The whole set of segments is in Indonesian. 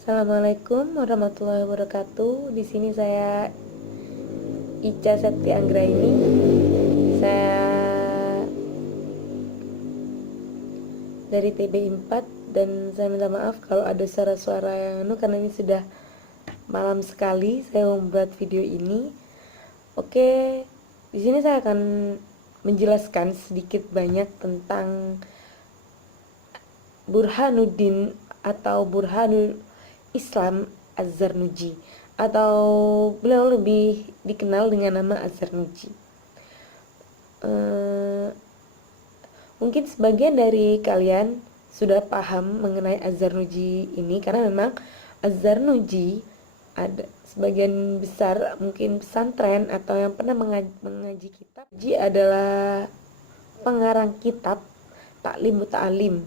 Assalamualaikum warahmatullahi wabarakatuh. Di sini saya Ica Septi Anggraini. Saya dari TBI 4 dan saya minta maaf kalau ada suara-suara yang karena ini sudah malam sekali saya membuat video ini. Oke, di sini saya akan menjelaskan sedikit banyak tentang Burhanuddin atau Burhanul Islam Az-Zarnuji, atau beliau lebih dikenal dengan nama Az-Zarnuji. Mungkin sebagian dari kalian sudah paham mengenai Az-Zarnuji ini karena memang Az-Zarnuji ada sebagian besar mungkin pesantren atau yang pernah mengaji kitab. Ji adalah pengarang kitab Ta'lim Muta'alim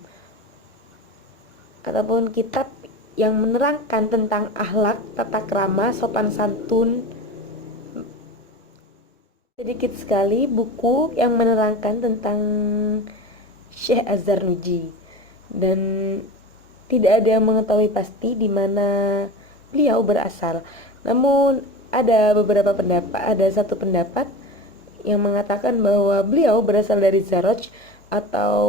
ataupun kitab yang menerangkan tentang akhlak, tata krama, sopan santun. Sedikit sekali buku yang menerangkan tentang Syekh Az-Zarnuji, dan tidak ada yang mengetahui pasti di mana beliau berasal. Namun ada beberapa pendapat, ada satu pendapat yang mengatakan bahwa beliau berasal dari Zaroj atau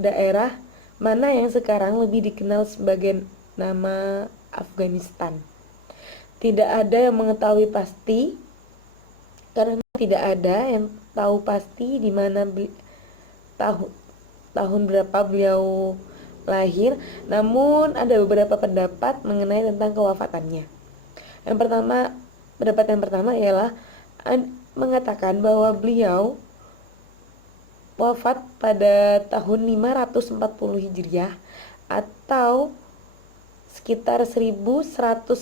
daerah mana yang sekarang lebih dikenal sebagai nama Afghanistan. Tidak ada yang mengetahui pasti karena tidak ada yang tahu pasti di mana tahun berapa beliau lahir. Namun ada beberapa pendapat mengenai tentang kewafatannya. Pendapat yang pertama ialah mengatakan bahwa beliau wafat pada tahun 540 Hijriah atau sekitar 1195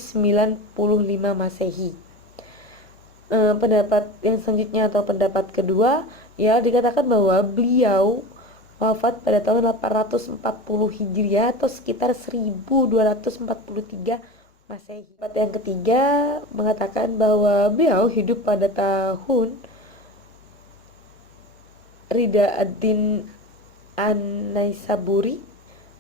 Masehi. Pendapat yang selanjutnya atau pendapat kedua ya dikatakan bahwa beliau wafat pada tahun 840 Hijriah atau sekitar 1243 Masehi. Pendapat yang ketiga mengatakan bahwa beliau hidup pada tahun Rida ad-Din An-Naisaburi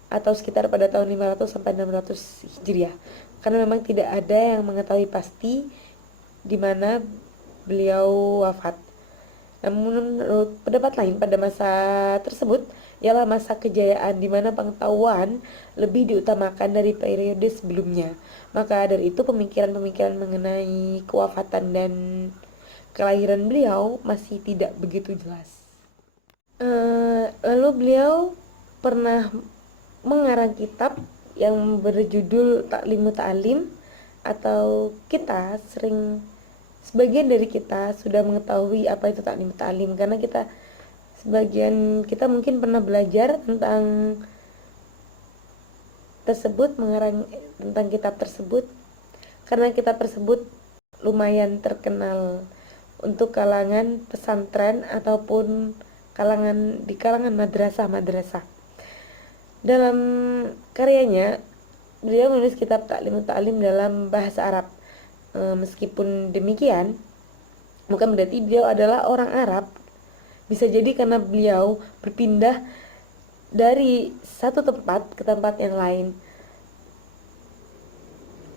atau sekitar pada tahun 500 sampai 600 Hijriah. Karena memang tidak ada yang mengetahui pasti di mana beliau wafat. Namun menurut pendapat lain pada masa tersebut ialah masa kejayaan di mana pengetahuan lebih diutamakan dari periode sebelumnya. Maka dari itu pemikiran-pemikiran mengenai kewafatan dan kelahiran beliau masih tidak begitu jelas. Lalu beliau pernah mengarang kitab yang berjudul Ta'lim Muta'alim, atau sebagian dari kita sudah mengetahui apa itu Ta'lim Muta'alim karena sebagian kita mungkin pernah belajar tentang mengarang tentang kitab tersebut, karena kitab tersebut lumayan terkenal untuk kalangan pesantren ataupun di kalangan madrasah. Dalam karyanya beliau menulis kitab Ta'lim Muta'alim dalam bahasa Arab. Meskipun demikian, bukan berarti beliau adalah orang Arab. Bisa jadi karena beliau berpindah dari satu tempat ke tempat yang lain.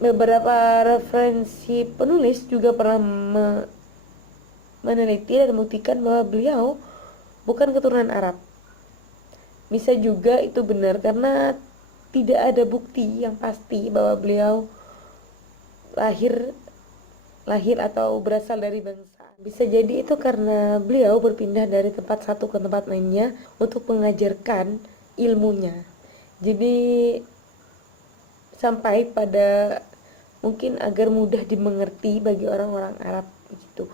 Beberapa referensi penulis juga pernah meneliti dan membuktikan bahwa beliau bukan keturunan Arab. Bisa juga itu benar karena tidak ada bukti yang pasti bahwa beliau lahir atau berasal dari bangsa. Bisa jadi itu karena beliau berpindah dari tempat satu ke tempat lainnya untuk mengajarkan ilmunya. Jadi sampai pada mungkin agar mudah dimengerti bagi orang-orang Arab gitu.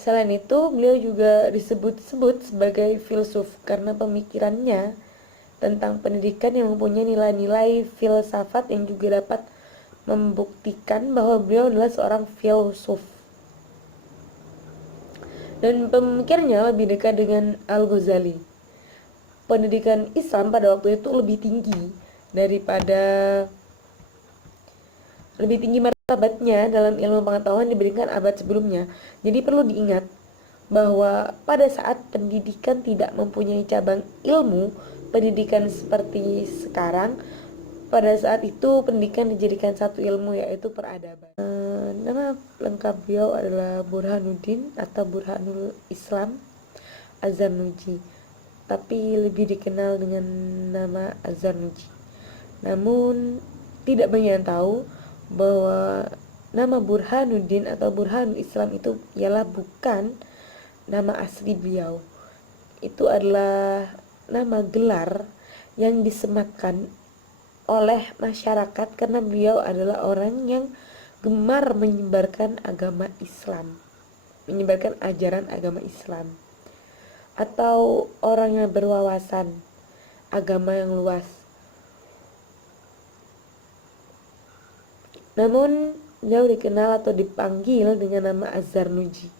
Selain itu, beliau juga disebut-sebut sebagai filsuf karena pemikirannya tentang pendidikan yang mempunyai nilai-nilai filsafat yang juga dapat membuktikan bahwa beliau adalah seorang filsuf. Dan pemikirannya lebih dekat dengan Al-Ghazali. Pendidikan Islam pada waktu itu lebih tinggi daripada lebih tinggi martabatnya dalam ilmu pengetahuan dibandingkan abad sebelumnya. Jadi perlu diingat bahwa pada saat pendidikan tidak mempunyai cabang ilmu pendidikan seperti sekarang, pada saat itu pendidikan dijadikan satu ilmu, yaitu peradaban. Nama lengkap beliau adalah Burhanuddin atau Burhanul Islam Az-Zarnuji, tapi lebih dikenal dengan nama Az-Zarnuji. Namun tidak banyak yang tahu bahwa nama Burhanuddin atau Burhanul Islam itu ialah bukan nama asli beliau. Itu adalah nama gelar yang disematkan oleh masyarakat karena beliau adalah orang yang gemar menyebarkan agama Islam, menyebarkan ajaran agama Islam, atau orang yang berwawasan agama yang luas. Namun beliau dikenal atau dipanggil dengan nama Az-Zarnuji.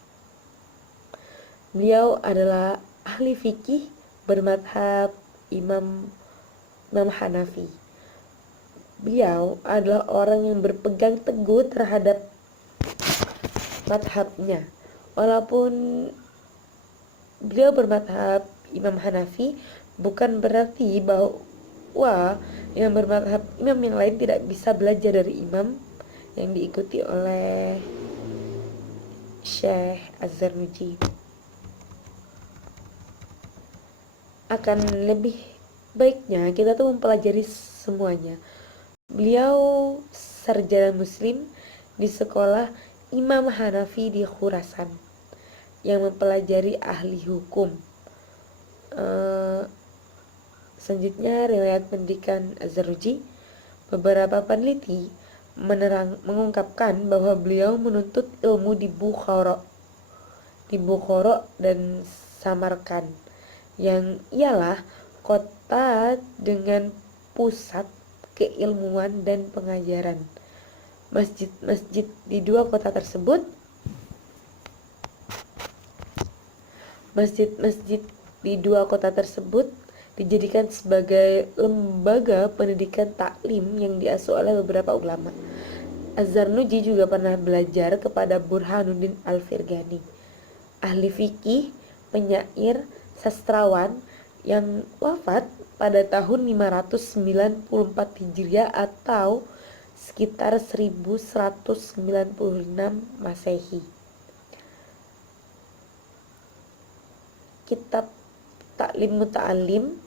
Beliau adalah ahli fikih bermadhab Imam Hanafi. Beliau adalah orang yang berpegang teguh terhadap madhabnya. Walaupun beliau bermadhab Imam Hanafi, bukan berarti bahwa yang bermadhab imam yang lain tidak bisa belajar dari imam yang diikuti oleh Syekh Az-Zarnuji. Akan lebih baiknya kita tuh mempelajari semuanya. Beliau sarjana muslim di sekolah Imam Hanafi di Khurasan yang mempelajari ahli hukum. Selanjutnya riwayat pendidikan Az-Zarnuji. Beberapa peneliti mengungkapkan bahwa beliau menuntut ilmu di Bukhara dan Samarkand, yang ialah kota dengan pusat keilmuan dan pengajaran. Masjid-masjid di dua kota tersebut dijadikan sebagai lembaga pendidikan taklim yang diasuh oleh beberapa ulama. Az-Zarnuji juga pernah belajar kepada Burhanuddin Al-Firghani, ahli fikih, penyair, sastrawan yang wafat pada tahun 594 Hijriah atau sekitar 1196 Masehi. Kitab Taklim Muta'alim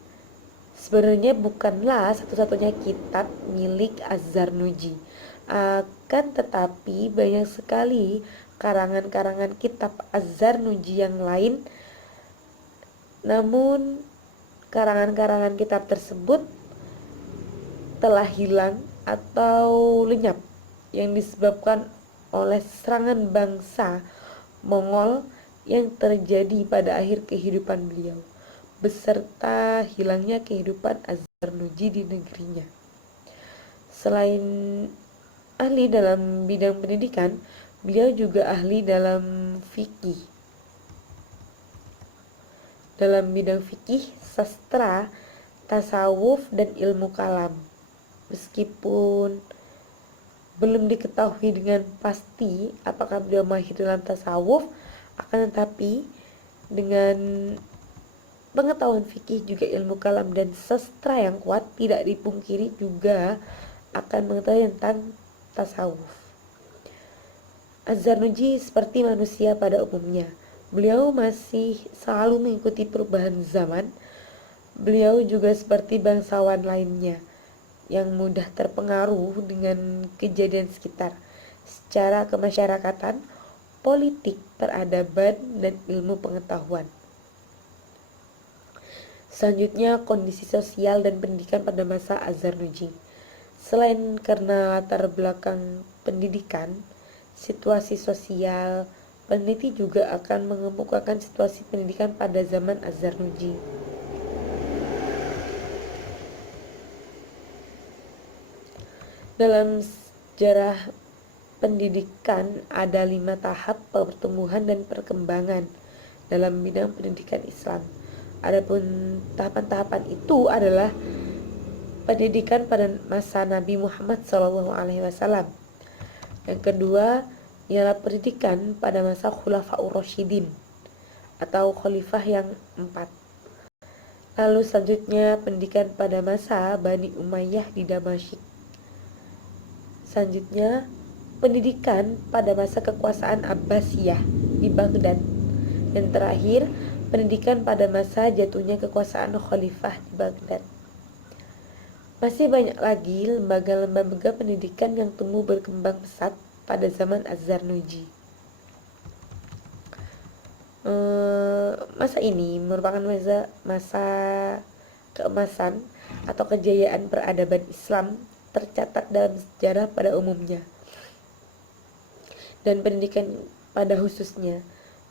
sebenarnya bukanlah satu-satunya kitab milik Az-Zarnuji. Akan tetapi banyak sekali karangan-karangan kitab Az-Zarnuji yang lain. Namun karangan-karangan kitab tersebut telah hilang atau lenyap yang disebabkan oleh serangan bangsa Mongol yang terjadi pada akhir kehidupan beliau, beserta hilangnya kehidupan Az-Zarnuji di negerinya. Selain ahli dalam bidang pendidikan, beliau juga ahli dalam fikih. Dalam bidang fikih, sastra, tasawuf, dan ilmu kalam. Meskipun belum diketahui dengan pasti apakah beliau mahir dalam tasawuf, akan tetapi dengan pengetahuan fikih juga ilmu kalam dan sastra yang kuat, tidak dipungkiri juga akan mengetahui tentang tasawuf. Az-Zarnuji seperti manusia pada umumnya. Beliau masih selalu mengikuti perubahan zaman. Beliau juga seperti bangsawan lainnya yang mudah terpengaruh dengan kejadian sekitar secara kemasyarakatan, politik, peradaban, dan ilmu pengetahuan. Selanjutnya, kondisi sosial dan pendidikan pada masa Az-Zarnuji. Selain karena latar belakang pendidikan, situasi sosial, peneliti juga akan mengemukakan situasi pendidikan pada zaman Az-Zarnuji. Dalam sejarah pendidikan ada 5 tahap pertumbuhan dan perkembangan dalam bidang pendidikan Islam. Adapun tahapan-tahapan itu adalah pendidikan pada masa Nabi Muhammad SAW, Yang kedua ialah pendidikan pada masa Khulafaur Rasyidin atau khalifah yang 4. Lalu selanjutnya pendidikan pada masa Bani Umayyah di Damasik. Selanjutnya pendidikan pada masa kekuasaan Abbasiyah di Baghdad. Dan terakhir pendidikan pada masa jatuhnya kekuasaan khalifah di Baghdad. Masih banyak lagi lembaga-lembaga pendidikan yang tumbuh berkembang pesat pada zaman Az-Zarnuji. Masa ini merupakan masa keemasan atau kejayaan peradaban Islam tercatat dalam sejarah pada umumnya, dan pendidikan pada khususnya.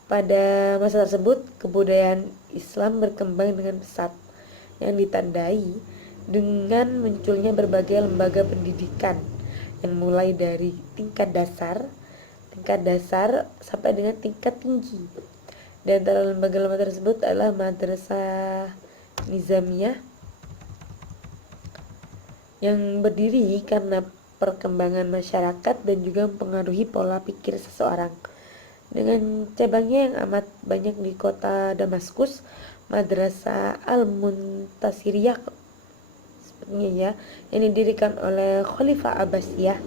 Pada masa tersebut, kebudayaan Islam berkembang dengan pesat, yang ditandai dengan munculnya berbagai lembaga pendidikan yang mulai dari tingkat dasar sampai dengan tingkat tinggi. Di antara lembaga-lembaga tersebut adalah Madrasah Nizamiyah yang berdiri karena perkembangan masyarakat dan juga mempengaruhi pola pikir seseorang. Dengan cabangnya yang amat banyak di kota Damaskus, Madrasah Al-Muntasiriyah ya, yang didirikan oleh Khalifah Abbasiyah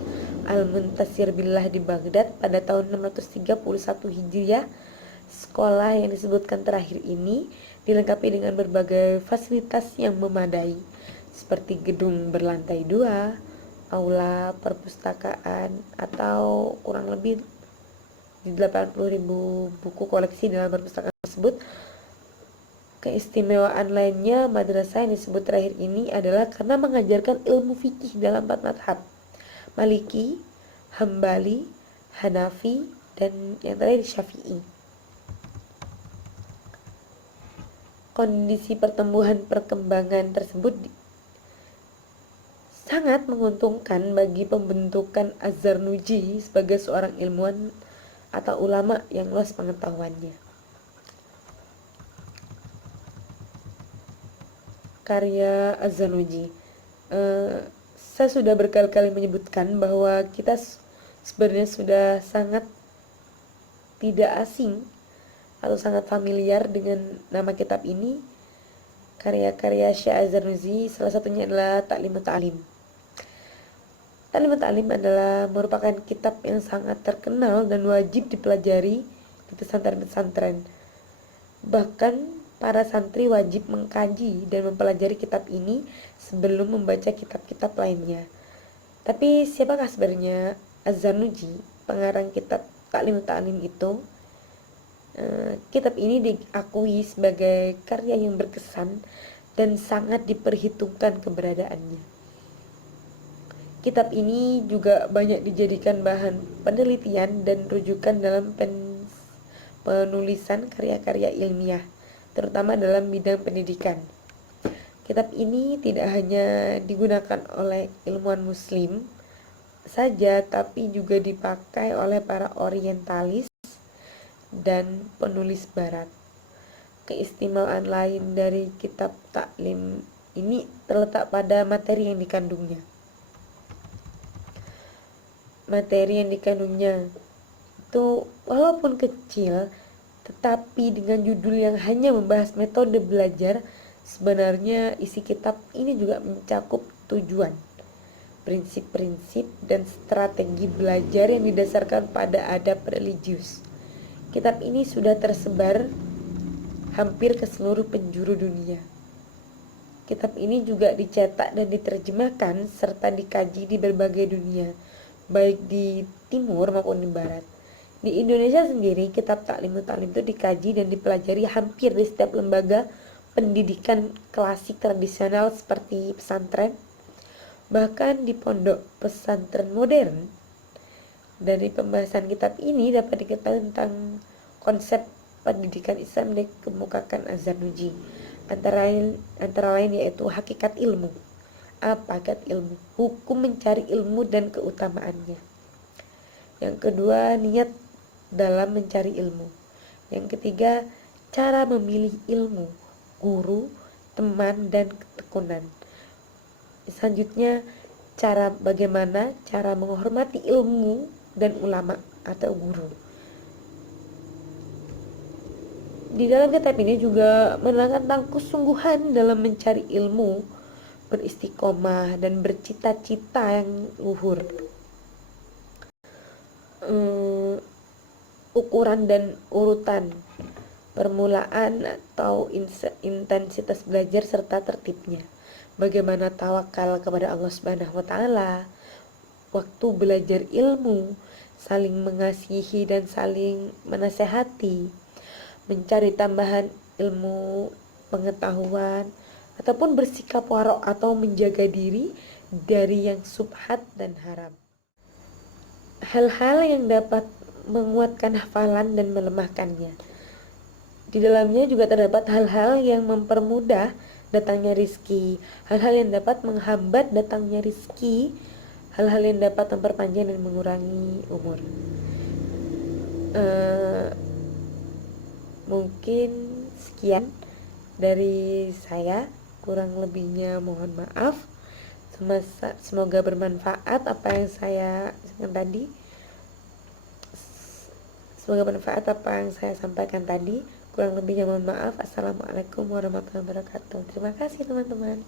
Al-Muntasir Billah di Baghdad pada tahun 631 Hijriah. Sekolah yang disebutkan terakhir ini dilengkapi dengan berbagai fasilitas yang memadai, seperti gedung berlantai 2, aula perpustakaan, atau kurang lebih 80.000 buku koleksi dalam perpustakaan tersebut. Keistimewaan lainnya madrasah yang disebut terakhir ini adalah karena mengajarkan ilmu fikih dalam 4 madhab, Maliki, Hambali, Hanafi, dan yang terakhir Syafi'i. Kondisi perkembangan tersebut sangat menguntungkan bagi pembentukan Az-Zarnuji sebagai seorang ilmuwan atau ulama yang luas pengetahuannya. Karya Az-Zarnuji. Saya sudah berkali-kali menyebutkan bahwa kita sebenarnya sudah sangat tidak asing atau sangat familiar dengan nama kitab ini. Karya-karya Syekh Az-Zarnuji salah satunya adalah Ta'lim Ta'lim. Ta'lim Ta'lim adalah merupakan kitab yang sangat terkenal dan wajib dipelajari di pesantren-pesantren. Bahkan para santri wajib mengkaji dan mempelajari kitab ini sebelum membaca kitab-kitab lainnya. Tapi siapakah sebenarnya Az-Zarnuji, pengarang kitab Ta'lim Ta'lim itu? Kitab ini diakui sebagai karya yang berkesan dan sangat diperhitungkan keberadaannya. Kitab ini juga banyak dijadikan bahan penelitian dan rujukan dalam penulisan karya-karya ilmiah, terutama dalam bidang pendidikan. Kitab ini tidak hanya digunakan oleh ilmuwan muslim saja, tapi juga dipakai oleh para orientalis dan penulis barat. Keistimewaan lain dari kitab Ta'lim ini terletak pada materi yang dikandungnya. Materi yang dikandungnya itu walaupun kecil, tetapi dengan judul yang hanya membahas metode belajar, sebenarnya isi kitab ini juga mencakup tujuan, prinsip-prinsip, dan strategi belajar yang didasarkan pada adab religius. Kitab ini sudah tersebar hampir ke seluruh penjuru dunia. Kitab ini juga dicetak dan diterjemahkan serta dikaji di berbagai dunia, baik di timur maupun di barat. Di Indonesia sendiri, kitab Ta'lim Ta'lim itu dikaji dan dipelajari hampir di setiap lembaga pendidikan klasik tradisional seperti pesantren, bahkan di pondok pesantren modern. Dari pembahasan kitab ini dapat diketahui tentang konsep pendidikan Islam yang dikemukakan Az-Zarnuji, antara lain yaitu hakikat ilmu. Apa hakikat ilmu? Hukum mencari ilmu dan keutamaannya. Yang kedua, niat dalam mencari ilmu. Yang ketiga, cara memilih ilmu, guru, teman, dan ketekunan. Selanjutnya, bagaimana cara menghormati ilmu dan ulama atau guru. Di dalam kitab ini juga menerangkan tentang kesungguhan dalam mencari ilmu, beristiqomah dan bercita-cita yang luhur. Ukuran dan urutan permulaan atau intensitas belajar serta tertibnya. Bagaimana tawakal kepada Allah Subhanahu wa taala, waktu belajar ilmu, saling mengasihi dan saling menasehati, mencari tambahan ilmu pengetahuan, ataupun bersikap warok atau menjaga diri dari yang subhat dan haram. Hal-hal yang dapat menguatkan hafalan dan melemahkannya. Di dalamnya juga terdapat hal-hal yang mempermudah datangnya rizki, hal-hal yang dapat menghambat datangnya rizki, hal-hal yang dapat memperpanjang dan mengurangi umur. Mungkin sekian dari saya, kurang lebihnya mohon maaf. Semoga bermanfaat apa yang saya sampaikan tadi. Sampaikan tadi. Kurang lebihnya mohon maaf. Assalamualaikum warahmatullahi wabarakatuh. Terima kasih teman-teman.